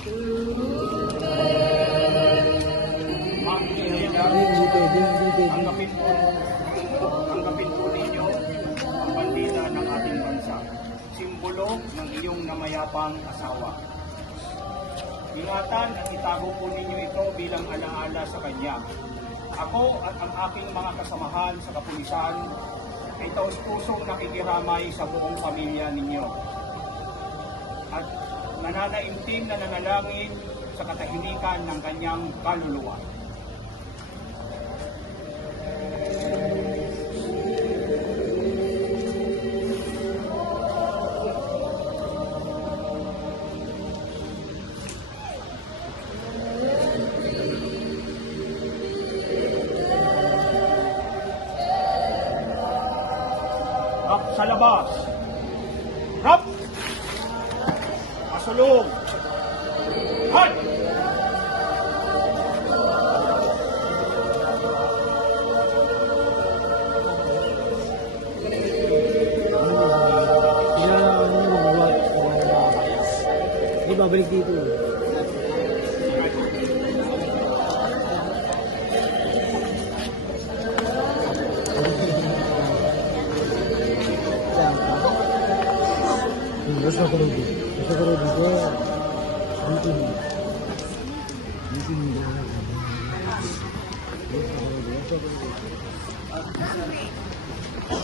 Ma'am Imelda, tanggapin po ninyo ang bandila ng ating bansa, simbolo ng iyong namayapang asawa. Ingatan at itago po ninyo ito bilang alaala sa kanya. Ako at ang aking mga kasamahan sa kapulisan ay taus-pusong nakikiramay sa buong pamilya ninyo. At nananaimtim na nanalangin sa katahimikan ng kanyang kaluluwa. Rap sa labas. Rap! Masulong. Halt! Hindi babalik dito. Basta ko rin dito. Basta ko rin dito. Dito. Dito. Dito.